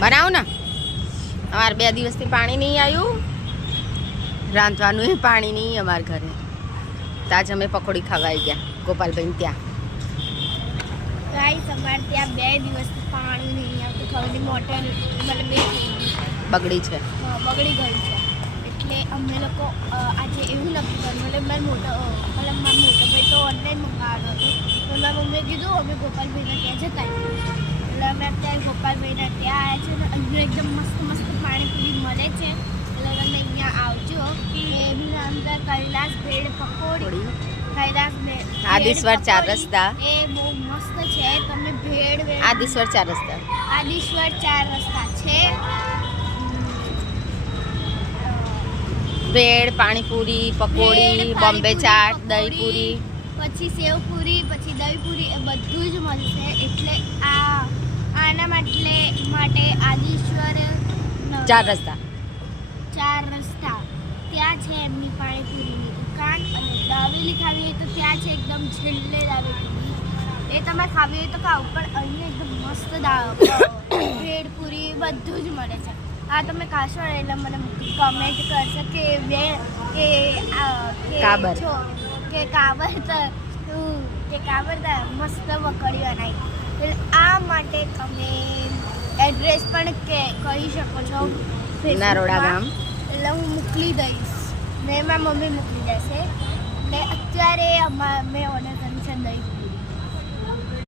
બનાવો ને. અમારે 2 દિવસથી પાણી નહીં આવ્યું, રાંધવાનું એ પાણી નહીં અમારા ઘરે. તો આજે અમે પકોડી ખાવા આવી ગયા ગોપાલભાઈ ત્યાં. ગાઈસ અમારે ત્યાં 2 દિવસથી પાણી નહીં આવતું. ખબર મોટર મતલબ બગડી છે, બગડી ગઈ છે. એટલે અમે લોકો આજે એવું નક્કી કર્યું, મતલબ મારો મોટો ભાઈ તો ઓનલાઈન મંગાવવાનો હતો. તો મારા મમ્મીએ કીધું અમે ગોપાલભાઈના ત્યાં જતા રહીએ. એટલે અમે અત્યારે ગોપાલભાઈના ત્યાં આવ્યા છે ને અહીંયા એકદમ મસ્ત મસ્ત પાણીપુરી મળે છે. એટલે તમે અહીંયા આવજો. એની અંદર કૈલાસ ભેળ પકોડી, કૈલાસ આદિશ્વર 4 રસ્તા, એ બહુ મસ્ત છે. તમે ભેળ આદિશ્વર 4 રસ્તા, આદિશ્વર 4 રસ્તા છે. ભેળ, પાણીપુરી, પકોડી, ભેળ, બોમ્બે પાણીપુરી, ચાટ, પકોડી, દહીપુરી, પછી સેવપુરી, પછી દહીપુરી, એ બધું જ મળશે. એટલે આના માટે આદિશ્વર 4 રસ્તા 4 રસ્તા ત્યાં છે એમની પાણીપુરીની દુકાન. અને દાવેલી ખાવી હોય તો ત્યાં છે એકદમ છેલ્લે દાવેલી. એ તમે ખાવી હોય તો ખાવ, પણ અહીંયા એકદમ મસ્ત ભેળપુરી બધું જ મળે છે. આ તમે ખાશો ને એટલે મને કમેન્ટ કરશે કે કાબર. કે કાબર મસ્ત પકોડી બનાવી. એટલે આ માટે તમે એડ્રેસ પણ કહી શકો છો નરોડા ગામ. એટલે હું મોકલી દઈશ, મેં મારી મમ્મી મોકલી દેશે. એટલે અત્યારે મેં ઓર્ડર કર્યું છે દહીં.